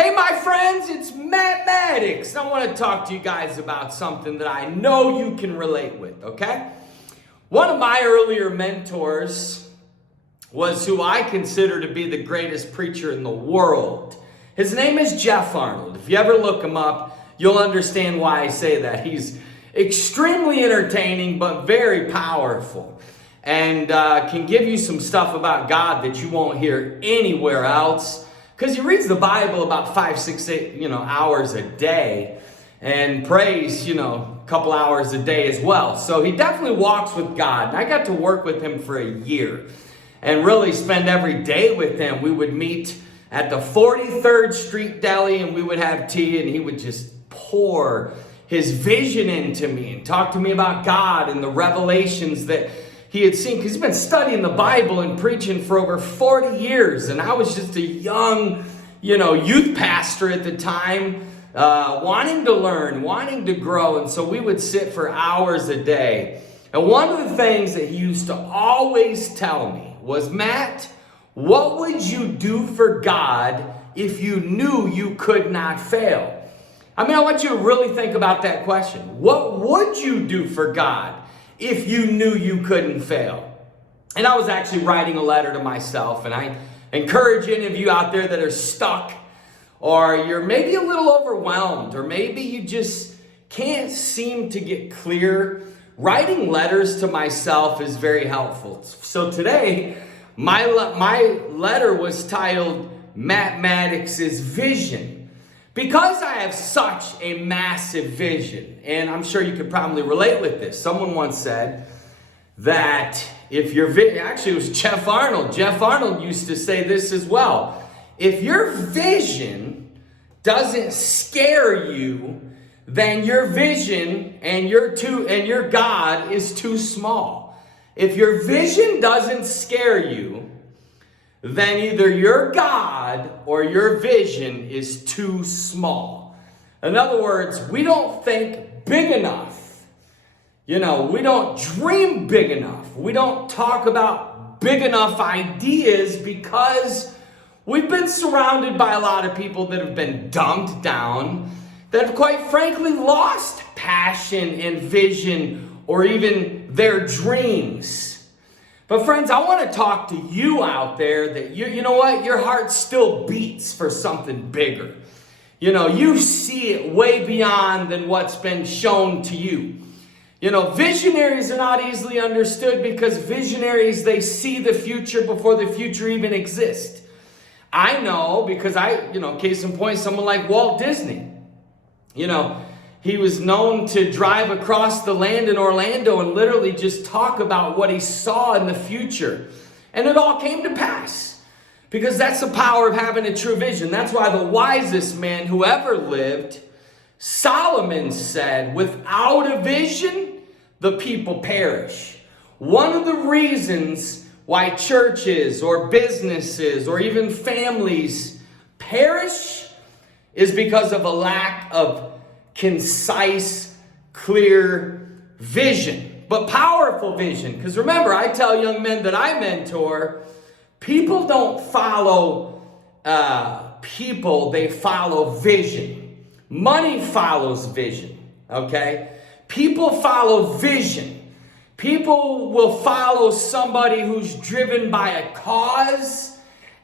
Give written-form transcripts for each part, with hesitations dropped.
Hey my friends, it's mathematics. I want to talk to you guys about something that I know you can relate with, okay? One of my earlier mentors was who I consider to be the greatest preacher in the world. His name is Jeff Arnold. If you ever look him up, you'll understand why I say that. He's extremely entertaining but very powerful, and can give you some stuff about God that you won't hear anywhere else. Because he reads the Bible about 5, 6, 8, hours a day, and prays, a couple hours a day as well. So he definitely walks with God. And I got to work with him for a year and really spend every day with him. We would meet at the 43rd Street Deli and we would have tea, and he would just pour his vision into me and talk to me about God and the revelations that he had seen, because he's been studying the Bible and preaching for over 40 years. And I was just a young, youth pastor at the time, wanting to learn, wanting to grow. And so we would sit for hours a day. And one of the things that he used to always tell me was, Matt, what would you do for God if you knew you could not fail? I want you to really think about that question. What would you do for God if you knew you couldn't fail? And I was actually writing a letter to myself, and I encourage any of you out there that are stuck, or you're maybe a little overwhelmed, or maybe you just can't seem to get clear. Writing letters to myself is very helpful. So today, my letter was titled Mathematics is Vision. Because I have such a massive vision, and I'm sure you could probably relate with this. Someone once said that if your actually it was Jeff Arnold. Jeff Arnold used to say this as well. If your vision doesn't scare you, then your vision and your God is too small. If your vision doesn't scare you, then either your God or your vision is too small. In other words, we don't think big enough. We don't dream big enough. We don't talk about big enough ideas because we've been surrounded by a lot of people that have been dumbed down, that have quite frankly lost passion and vision or even their dreams. But friends, I want to talk to you out there that you know what? Your heart still beats for something bigger. You see it way beyond than what's been shown to you. Visionaries are not easily understood because visionaries, they see the future before the future even exists. I know because case in point, someone like Walt Disney. He was known to drive across the land in Orlando and literally just talk about what he saw in the future. And it all came to pass. Because that's the power of having a true vision. That's why the wisest man who ever lived, Solomon, said, without a vision, the people perish. One of the reasons why churches or businesses or even families perish is because of a lack of concise, clear vision, but powerful vision. Because remember, I tell young men that I mentor, people don't follow people, they follow vision. Money follows vision, okay? People follow vision. People will follow somebody who's driven by a cause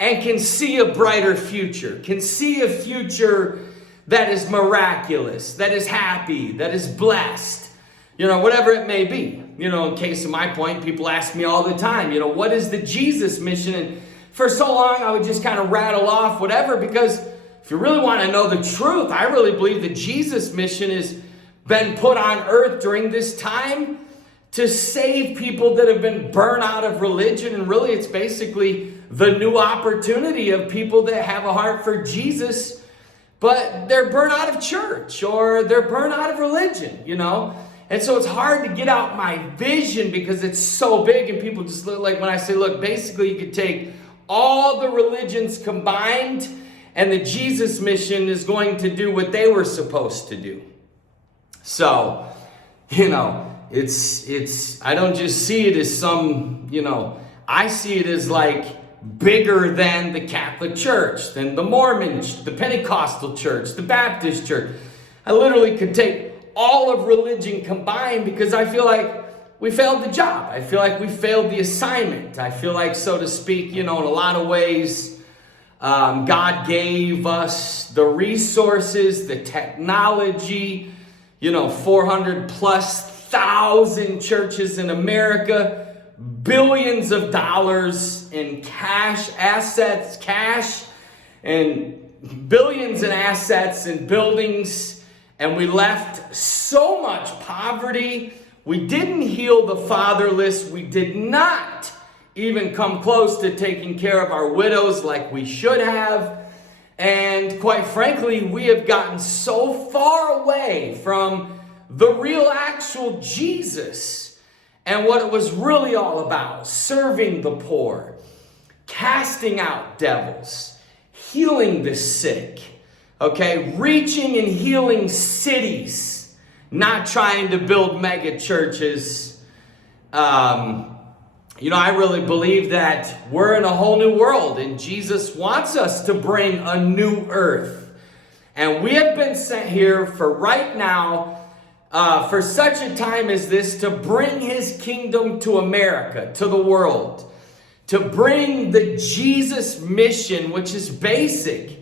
and can see a brighter future, can see a future that is miraculous, that is happy, that is blessed, whatever it may be. In case of my point, people ask me all the time, what is the Jesus mission? And for so long, I would just kind of rattle off whatever, because if you really want to know the truth, I really believe the Jesus mission has been put on earth during this time to save people that have been burned out of religion. And really, it's basically the new opportunity of people that have a heart for Jesus, but they're burnt out of church or they're burnt out of religion, And so it's hard to get out my vision because it's so big, and people just look like when I say, look, basically you could take all the religions combined and the Jesus mission is going to do what they were supposed to do. So, it's I don't just see it as some, I see it as like bigger than the Catholic Church, than the Mormon, the Pentecostal Church, the Baptist Church. I literally could take all of religion combined because I feel like we failed the job. I feel like we failed the assignment. I feel like, so to speak, in a lot of ways, God gave us the resources, the technology, 400 plus thousand churches in America, billions of dollars in cash, and billions in assets and buildings, and we left so much poverty. We didn't heal the fatherless. We did not even come close to taking care of our widows like we should have. And quite frankly, we have gotten so far away from the real actual Jesus and what it was really all about: serving the poor, casting out devils, healing the sick, reaching and healing cities, not trying to build mega churches. I really believe that we're in a whole new world, and Jesus wants us to bring a new earth. And we have been sent here for right now, for such a time as this, to bring his kingdom to America, to the world, to bring the Jesus mission, which is basic.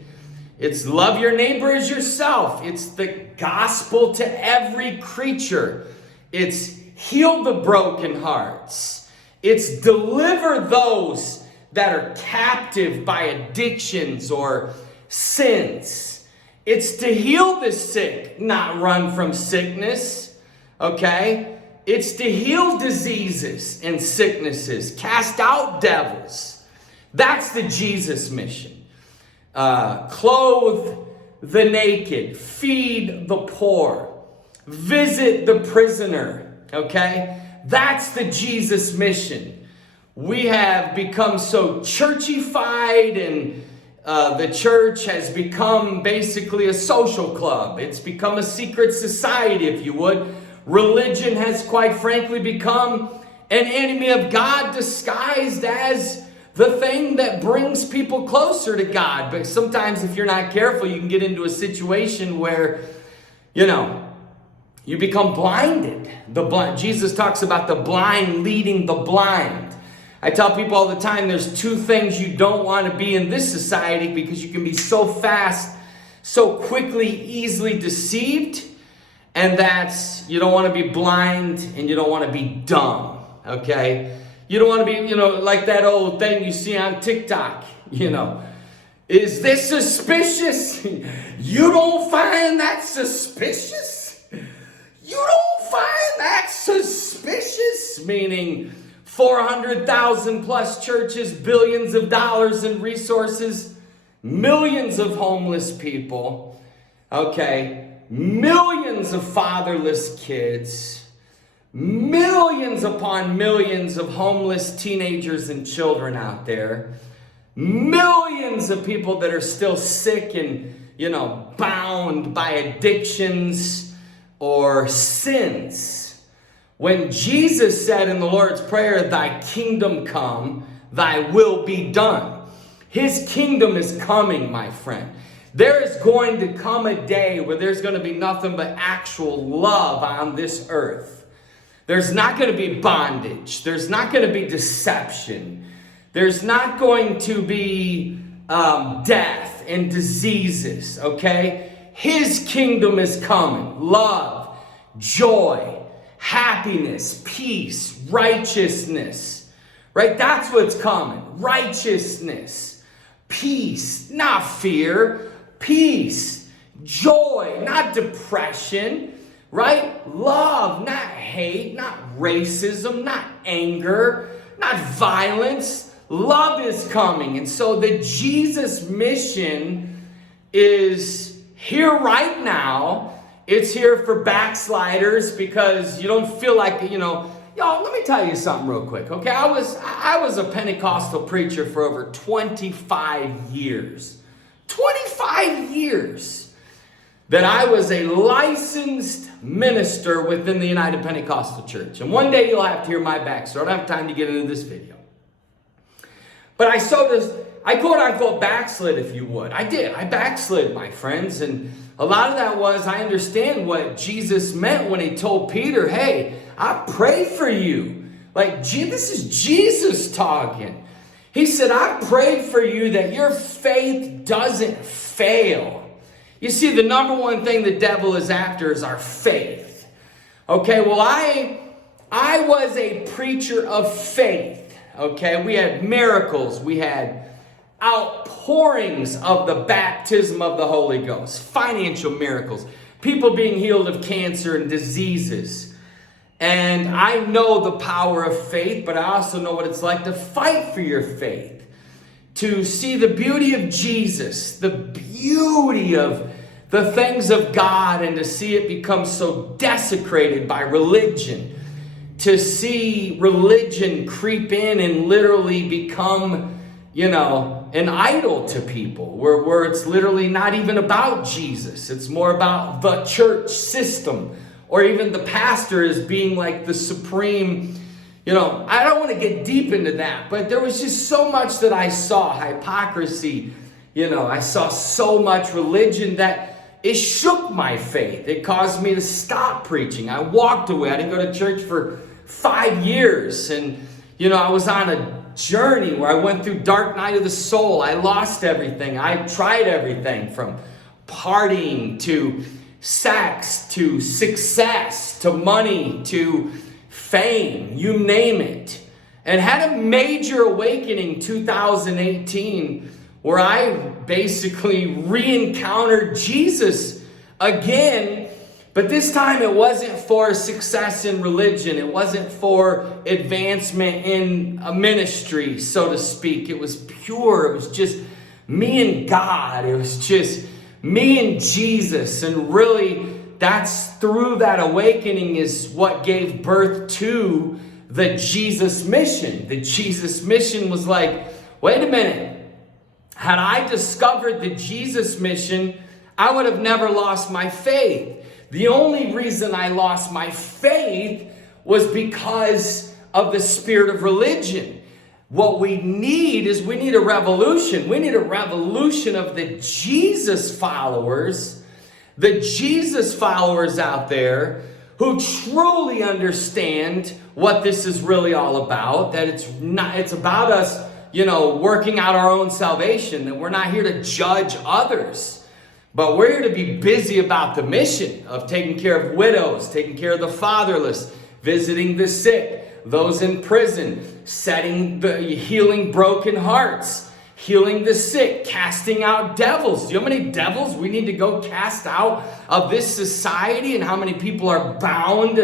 It's love your neighbor as yourself. It's the gospel to every creature. It's heal the broken hearts. It's deliver those that are captive by addictions or sins. It's to heal the sick, not run from sickness. It's to heal diseases and sicknesses, cast out devils. That's the Jesus mission. Clothe the naked, feed the poor, visit the prisoner. That's the Jesus mission. We have become so churchified, and the church has become basically a social club. It's become a secret society, if you would. Religion has, quite frankly, become an enemy of God disguised as the thing that brings people closer to God. But sometimes, if you're not careful, you can get into a situation where, you become blinded. Jesus talks about the blind leading the blind. I tell people all the time, there's two things you don't want to be in this society, because you can be so fast, so quickly, easily deceived. And that's, you don't want to be blind and you don't want to be dumb. You don't want to be, like that old thing you see on TikTok, Is this suspicious? You don't find that suspicious? You don't find that suspicious? Meaning 400,000 plus churches, billions of dollars in resources, millions of homeless people, millions of fatherless kids, millions upon millions of homeless teenagers and children out there, millions of people that are still sick and, bound by addictions or sins. When Jesus said in the Lord's Prayer, "Thy kingdom come, thy will be done," his kingdom is coming, my friend. There is going to come a day where there's going to be nothing but actual love on this earth. There's not going to be bondage. There's not going to be deception. There's not going to be death and diseases, His kingdom is coming. Love, joy, happiness, peace, righteousness. That's what's coming. Righteousness, peace, not fear, peace, joy, not depression, Love, not hate, not racism, not anger, not violence. Love is coming. And so the Jesus mission is here right now. It's here for backsliders because you don't feel like, y'all, let me tell you something real quick, I was a Pentecostal preacher for over 25 years. 25 years that I was a licensed minister within the United Pentecostal Church. And one day you'll have to hear my backstory. I don't have time to get into this video. But I quote unquote backslid, if you would. I did. I backslid, my friends. And a lot of that was, I understand what Jesus meant when he told Peter, hey, I pray for you. Like, this is Jesus talking. He said, I prayed for you that your faith doesn't fail. You see, the number one thing the devil is after is our faith. Okay, well, I was a preacher of faith. Okay, we had miracles. We had outpourings of the baptism of the Holy Ghost. Financial miracles. People being healed of cancer and diseases. And I know the power of faith, but I also know what it's like to fight for your faith. To see the beauty of Jesus, the beauty of the things of God, and to see it become so desecrated by religion. To see religion creep in and literally become, an idol to people. Where it's literally not even about Jesus. It's more about the church system. Or even the pastor as being like the supreme, I don't want to get deep into that. But there was just so much that I saw. Hypocrisy. I saw so much religion that it shook my faith. It caused me to stop preaching. I walked away. I didn't go to church for 5 years. And, I was on a journey where I went through dark night of the soul. I lost everything. I tried everything from partying to sex, to success, to money, to fame, you name it. And had a major awakening 2018 where I basically re-encountered Jesus again, but this time it wasn't for success in religion. It wasn't for advancement in a ministry, so to speak. It was pure. It was just me and God. It was just me and Jesus. And really, that's through that awakening is what gave birth to the Jesus mission. The Jesus mission was like, wait a minute. Had I discovered the Jesus mission, I would have never lost my faith. The only reason I lost my faith was because of the spirit of religion. What we need is we need a revolution. We need a revolution of the Jesus followers out there who truly understand what this is really all about. That it's about us, working out our own salvation. That we're not here to judge others. But we're here to be busy about the mission of taking care of widows, taking care of the fatherless, visiting the sick, those in prison, healing broken hearts, healing the sick, casting out devils. Do you know how many devils we need to go cast out of this society, and how many people are bound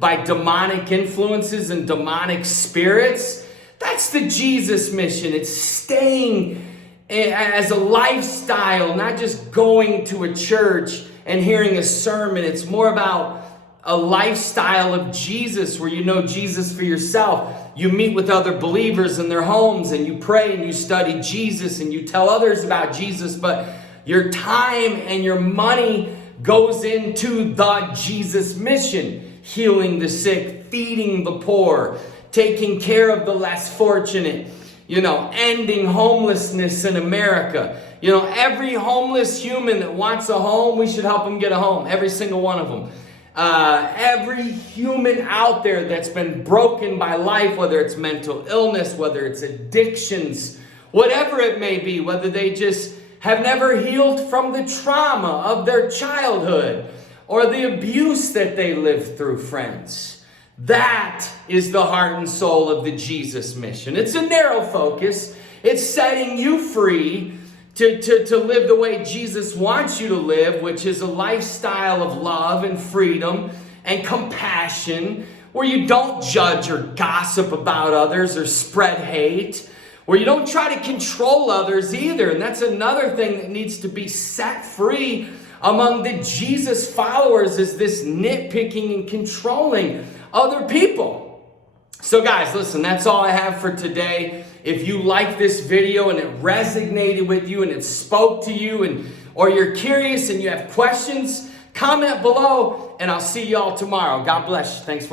by demonic influences and demonic spirits? That's the Jesus mission. It's staying as a lifestyle, not just going to a church and hearing a sermon. It's more about a lifestyle of Jesus, where you know Jesus for yourself. You meet with other believers in their homes, and you pray and you study Jesus and you tell others about Jesus, but your time and your money goes into the Jesus mission. Healing the sick, feeding the poor, taking care of the less fortunate, ending homelessness in America. Every homeless human that wants a home, we should help them get a home. Every single one of them. Every human out there that's been broken by life, whether it's mental illness, whether it's addictions, whatever it may be, whether they just have never healed from the trauma of their childhood or the abuse that they lived through, friends. That is the heart and soul of the Jesus mission. It's a narrow focus. It's setting you free to live the way Jesus wants you to live, which is a lifestyle of love and freedom and compassion, where you don't judge or gossip about others or spread hate, where you don't try to control others either. And that's another thing that needs to be set free among the Jesus followers, is this nitpicking and controlling other people. So guys, listen, that's all I have for today. If you like this video and it resonated with you and it spoke to you, or you're curious and you have questions, comment below, and I'll see y'all tomorrow. God bless you. Thanks for watching.